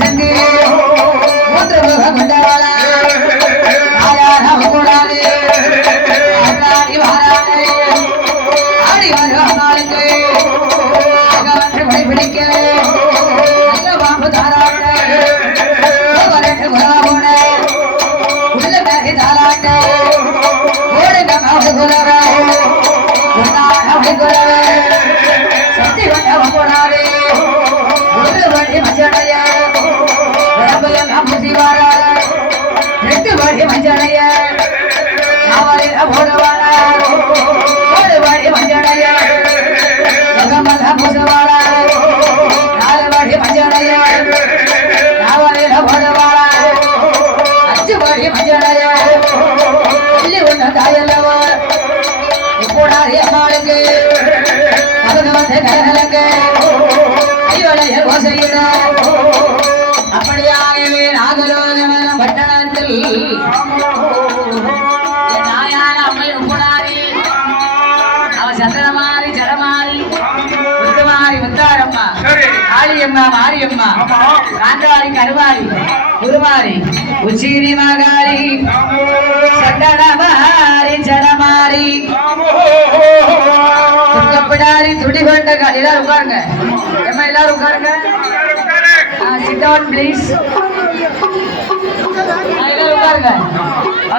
ಸತಿ ಮುದ್ರ ಮುಖ ಬಂಡವಾಳ Yeah. ரெண்டு மஞ்சளைய நாவலில் ஓடுவாரா ஒரு வழி மஞ்சளைய முகமல்ல புசுவாரா நாலு வழி மஞ்சளைய நாவலில் ஓடுவாரா அஞ்சு வழி மஞ்சளைய அள்ளி ஒண்ணு தாயல்லவோ அம்மாளுக்கு வந்து அப்படியாகவே நாகலோ சந்திரமாரி ஜடமாரி முத்துமாரி முத்தாரம்மா. காளியம்மா மாரியம்மா. காந்தாரி கருவாரி உருமாரி உச்சிரி மகாரி சண்டனமாரி ஜடமாரி துக்கப்படாரி துடி கொண்ட எல்லாரும் உட்காருங்க. ஏம்மா எல்லாரும் உட்காருங்க. சிட் டவுன் ப்ளீஸ்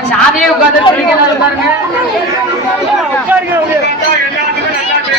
சாமியே உட்காந்து எல்லாரும் உட்காருங்க